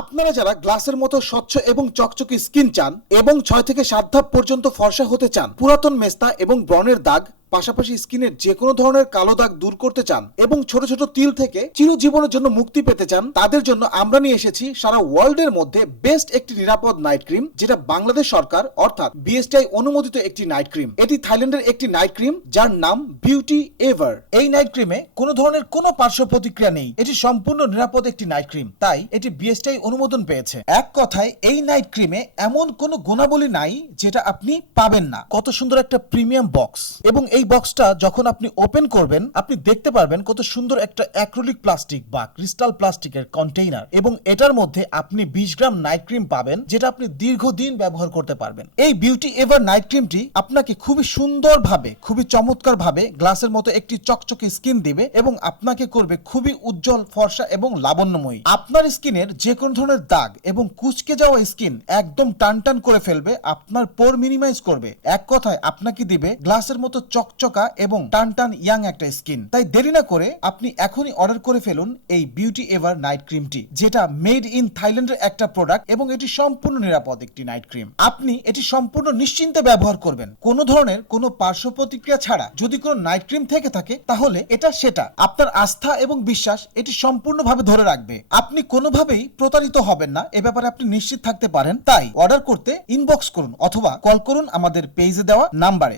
আপনারা যারা গ্লাসের মতো স্বচ্ছ এবং চকচকে স্কিন চান এবং 6 থেকে 7 ধাপ পর্যন্ত ফর্সা হতে চান, পুরাতন মেস্তা এবং ব্রণের দাগ, পাশাপাশি স্কিনের যে কোনো ধরনের কালো দাগ দূর করতে চান এবং ছোট ছোট তিল থেকে চিরজীবনের জন্য মুক্তি পেতে চান, তাদের জন্য আমরা নিয়ে এসেছি সারা ওয়ার্ল্ডের মধ্যে বেস্ট একটি নিরাপদ নাইট ক্রিম, যেটা বাংলাদেশ সরকার অর্থাৎ বিএসটিআই অনুমোদিত একটি নাইট ক্রিম। এটি থাইল্যান্ডের একটি নাইট ক্রিম যার নাম বিউটি এভার। এই নাইট ক্রিমে কোনো ধরনের কোনো পার্শ্ব প্রতিক্রিয়া নেই। এটি সম্পূর্ণ নিরাপদ একটি নাইট ক্রিম, তাই এটি বিএসটিআই অনুমোদন পেয়েছে। এক কথায় এই নাইট ক্রিমে এমন কোনো গুণাবলী নাই যেটা আপনি পাবেন না। কত সুন্দর একটা প্রিমিয়াম বক্স, এবং এই বক্সটা যখন আপনি ওপেন করবেন আপনি দেখতে পারবেন কত সুন্দর একটা অ্যাক্রিলিক প্লাস্টিক বা ক্রিস্টাল প্লাস্টিকের কন্টেইনার, এবং এটার মধ্যে আপনি 20 গ্রাম নাইট ক্রিম পাবেন যেটা আপনি দীর্ঘদিন ব্যবহার করতে পারবেন। এই বিউটি এভার নাইট ক্রিমটি আপনাকে খুবই সুন্দরভাবে, খুবই চমৎকারভাবে গ্লাসের মতো একটি চকচকে স্কিন দিবে এবং আপনাকে করবে খুবই উজ্জ্বল, ফর্সা এবং লাবণ্যময়ী। আপনার স্কিনের যে কোনো ধরনের দাগ এবং কুঁচকে যাওয়া স্কিন একদম টান টান করে ফেলবে, আপনার পোর মিনিমাইজ করবে। এক কথায় আপনাকে দিবে গ্লাসের মতো চকচকা এবং টান টান ইয়াং একটা স্কিন। তাই দেরি না করে আপনি এখনই অর্ডার করে ফেলুন এই বিউটি এভার নাইট ক্রিমটি, যেটা মেড ইন থাইল্যান্ডের একটা প্রোডাক্ট এবং এটি সম্পূর্ণ নিরাপদ একটি নাইট ক্রিম। আপনি এটি সম্পূর্ণ নিশ্চিন্তে ব্যবহার করবেন, কোনো ধরনের কোনো পার্শ্ব প্রতিক্রিয়া ছাড়া। যদি কোনো নাইট ক্রিম থেকে থাকে তাহলে এটা সেটা আপনার আস্থা এবং বিশ্বাস এটি সম্পূর্ণভাবে ধরে রাখবে। আপনি কোনোভাবেই প্রতারিত হবেন না, এ ব্যাপারে আপনি নিশ্চিত থাকতে পারেন। তাই অর্ডার করতে ইনবক্স করুন অথবা কল করুন আমাদের পেজে দেওয়া নাম্বারে।